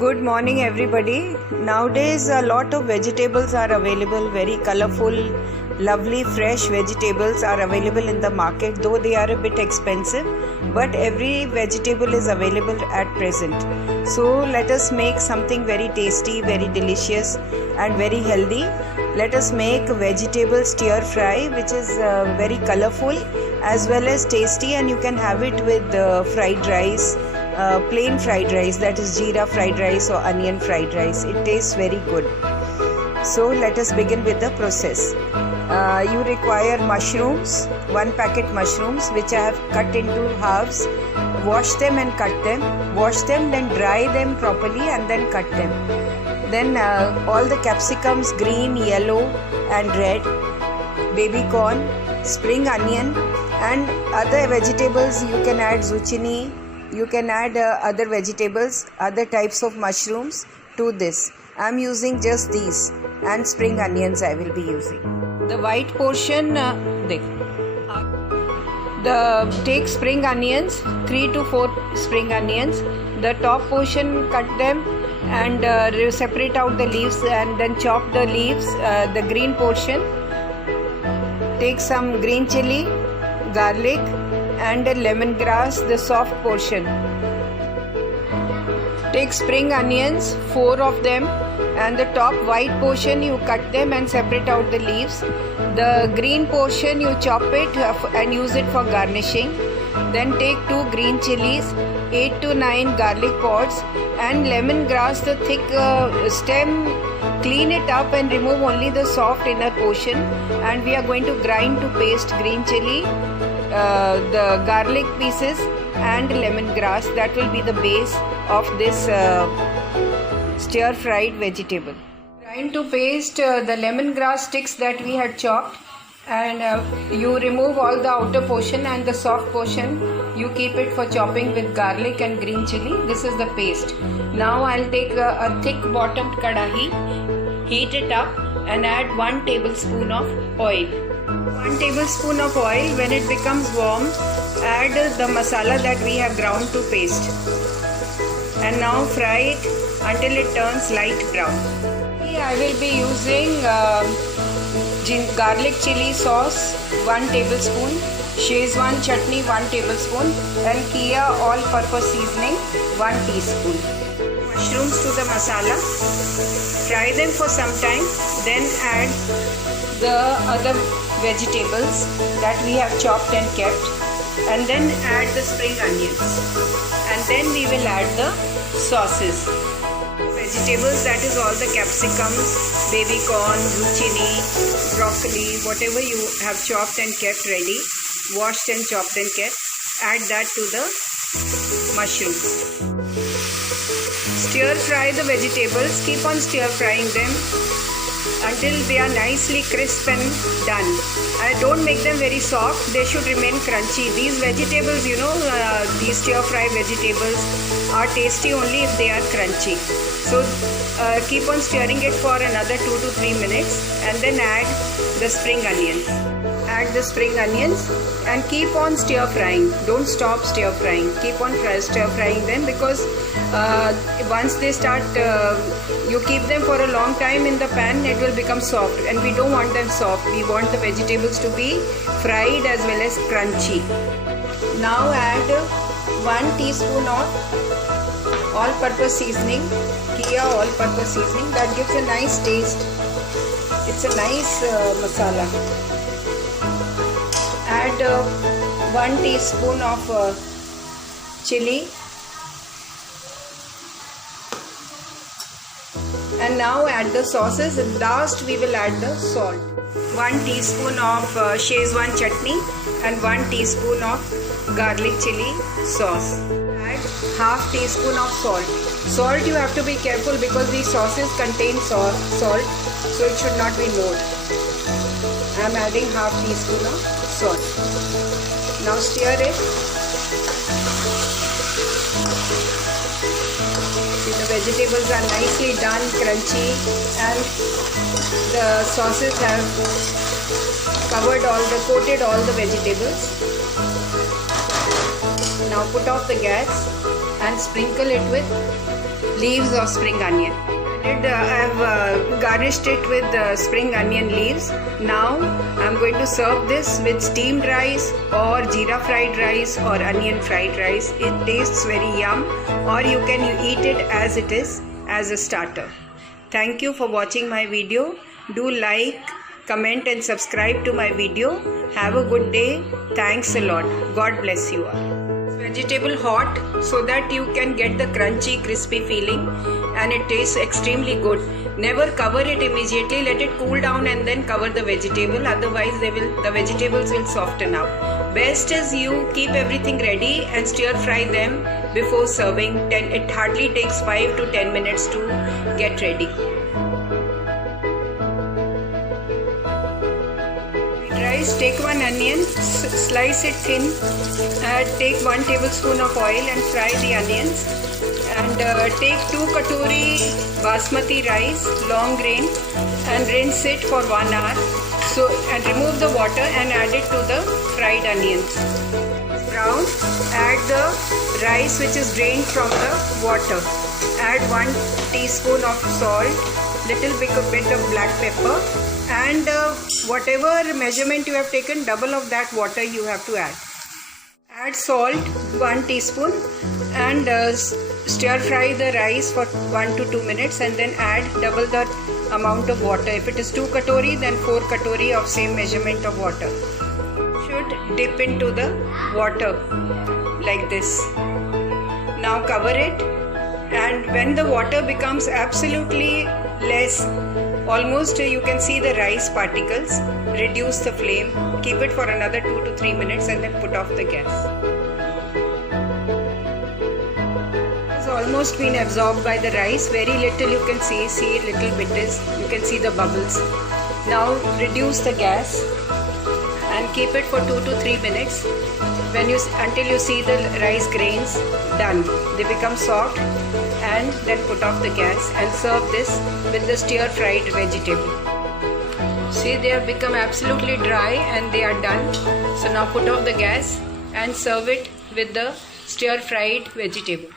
Good morning everybody. Nowadays a lot of vegetables are available, very colorful, lovely fresh vegetables are available in the market, though they are a bit expensive, but every vegetable is available at present. So let us make something very tasty, very delicious and very healthy. Let us make vegetable stir fry, which is very colorful as well as tasty, and you can have it with fried rice. Plain fried rice, that is jeera fried rice or onion fried rice. It tastes very good. So let us begin with the process. You require mushrooms, 1 packet mushrooms which I have cut into halves. Wash them and cut them. Wash them, then dry them properly and then cut them. Then all the capsicums, green, yellow and red, baby corn, spring onion and other vegetables. You can add zucchini. You can add other vegetables, other types of mushrooms to this. I am using just these, and spring onions I will be using. The white portion, take spring onions, 3 to 4 spring onions. The top portion, cut them and separate out the leaves and then chop the leaves. The green portion, take some green chili, garlic and lemongrass, the soft portion. Take spring onions, 4 of them, and the top white portion you cut them and separate out the leaves. The green portion you chop it and use it for garnishing. Then take 2 green chilies, 8 to 9 garlic pods and lemongrass, the thick stem. Clean it up and remove only the soft inner portion, and we are going to grind to paste green chili, the garlic pieces and lemongrass. That will be the base of this stir fried vegetable. Grind to paste the lemongrass sticks that we had chopped, and you remove all the outer portion and the soft portion you keep it for chopping with garlic and green chili. This is the paste. Now I'll take a thick bottomed kadahi, heat it up and add 1 tablespoon of oil. 1 tablespoon of oil. When it becomes warm, add the masala that we have ground to paste, and now fry it until it turns light brown. I will be using garlic chili sauce 1 tablespoon, Szechuan chutney 1 tablespoon and Kia all-purpose seasoning 1 teaspoon. Mushrooms to the masala, fry them for some time, then add the other vegetables that we have chopped and kept, and then add the spring onions, and then we will add the sauces. Vegetables, that is all the capsicums, baby corn, zucchini, broccoli, whatever you have chopped and kept ready, washed and chopped and kept, add that to the mushrooms. Stir fry the vegetables, keep on stir frying them until they are nicely crisp and done. Don't make them very soft, they should remain crunchy. These vegetables, these stir fry vegetables are tasty only if they are crunchy. So keep on stirring it for another 2 to 3 minutes and then add the spring onions. Add the spring onions and keep on stir frying. Don't stop stir frying. Keep on stir frying them, because once they start, you keep them for a long time in the pan, it will become soft, and we don't want them soft. We want the vegetables to be fried as well as crunchy. Now add 1 teaspoon of all-purpose seasoning, Kia all-purpose seasoning. That gives a nice taste. It's a nice masala. Add 1 teaspoon of chili, and now add the sauces. Last we will add the salt. 1 teaspoon of Szechuan chutney and 1 teaspoon of garlic chili sauce. Add half teaspoon of salt. Salt you have to be careful because these sauces contain salt, so it should not be more. I am adding half teaspoon of salt. Now stir it. See, the vegetables are nicely done, crunchy, and the sauces have coated all the vegetables. Now put off the gas and sprinkle it with leaves of spring onion. I've garnished it with spring onion leaves. Now I'm going to serve this with steamed rice or jeera fried rice or onion fried rice. It tastes very yum, or you can eat it as it is as a starter. Thank you for watching my video. Do like, comment and subscribe to my video. Have a good day. Thanks a lot. God bless you all. Vegetable hot so that you can get the crunchy crispy feeling, and it tastes extremely good. Never cover it immediately. Let it cool down and then cover the vegetable, otherwise the vegetables will soften up. Best is you keep everything ready and stir fry them before serving. It hardly takes 5 to 10 minutes to get ready. Rice, take one onion, slice it thin, take 1 tablespoon of oil and fry the onions, and take 2 katori basmati rice, long grain, and rinse it for 1 hour. And remove the water and add it to the fried onions. Brown, add the rice which is drained from the water. Add 1 teaspoon of salt, little bit of black pepper, and whatever measurement you have taken, double of that water you have to add. Add salt, 1 teaspoon, and stir fry the rice for 1 to 2 minutes, and then add double the amount of water. If it is 2 katori, then 4 katori of same measurement of water. Should dip into the water like this. Now cover it, and when the water becomes absolutely less, almost you can see the rice particles, reduce the flame, keep it for another 2 to 3 minutes and then put off the gas. It's almost been absorbed by the rice. Very little you can see little bit is, you can see the bubbles. Now reduce the gas and keep it for 2 to 3 minutes until you see the rice grains done. They become soft, and then put off the gas and serve this with the stir fried vegetable. See, they have become absolutely dry and they are done. So now put off the gas and serve it with the stir fried vegetable.